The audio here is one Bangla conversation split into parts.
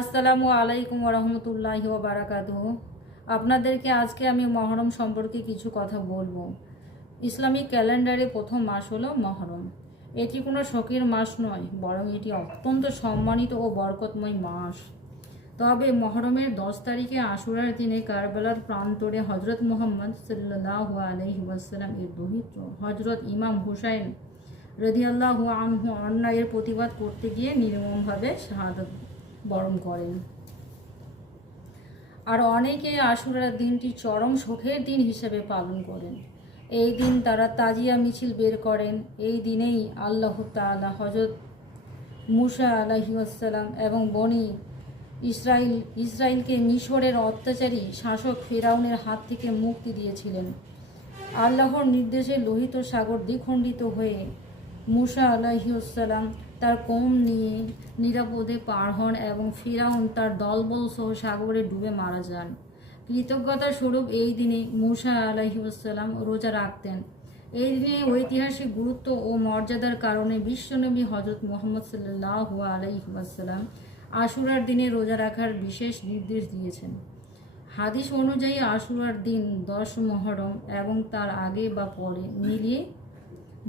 আসসালামু আলাইকুম ওরহমতুল্লাহি ওবারাকাতুহু। আপনাদেরকে আজকে আমি মহরম সম্পর্কে কিছু কথা বলবো। ইসলামিক ক্যালেন্ডারে প্রথম মাস হলো মহরম। এটি কোনো শোকের মাস নয়, বরং এটি অত্যন্ত সম্মানিত ও বরকতময় মাস। তবে মহরমের 10 তারিখে আশুরার দিনে কারবালার প্রান্তরে হজরত মুহাম্মদ সাল্লাল্লাহু আলাইহি ওয়াসাল্লাম এর দৌহিত্র হজরত ইমাম হুসাইন রাদিয়াল্লাহু আনহু অন্যায়ের প্রতিবাদ করতে গিয়ে নির্মমভাবে শাহাদাত বরণ করেন। আর অনেকে আশুরার দিনটি চরম শোকের দিন হিসেবে পালন করেন। এই দিন তারা তাজিয়া মিছিল বের করেন। এই দিনেই আল্লাহ তাআলা হযরত মুসা আলাইহিসসালাম এবং বনি ইসরাইলকে মিশরের অত্যাচারী শাসক ফিরআউনের হাত থেকে মুক্তি দিয়েছিলেন। আল্লাহর নির্দেশে লোহিত সাগর দ্বিখণ্ডিত হয়ে মুসা আলাইহিসসালাম তার কওম নিয়ে নিরাপদে পার হন এবং ফিরআউন তার দলবল সহ সাগরে ডুবে মারা যান। কৃতজ্ঞতার স্বরূপ এই দিনে মুসা আলাইহিসসালাম রোজা রাখতেন। এই দিনে ঐতিহাসিক গুরুত্ব ও মর্যাদার কারণে বিশ্বনবী হজরত মুহাম্মদ সাল্লাল্লাহু আলাইহি ওয়াসাল্লাম আশুরার দিনে রোজা রাখার বিশেষ নির্দেশ দিয়েছেন। হাদিস অনুযায়ী আশুরার দিন 10 মুহররম এবং তার আগে বা পরে মিলিয়ে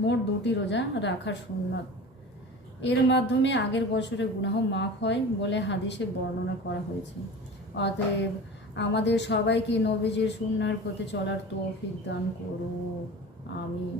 মোট 2টি রোজা রাখার সুন্নত। এর মাধ্যমে আগের বছরে গুনাহ মাফ হয় বলে হাদিসে বর্ণনা করা হয়েছে। অতএব আমাদের সবাইকে নবীজির সুন্নাহর পথে চলার তৌফিক দান করুন। আমিন।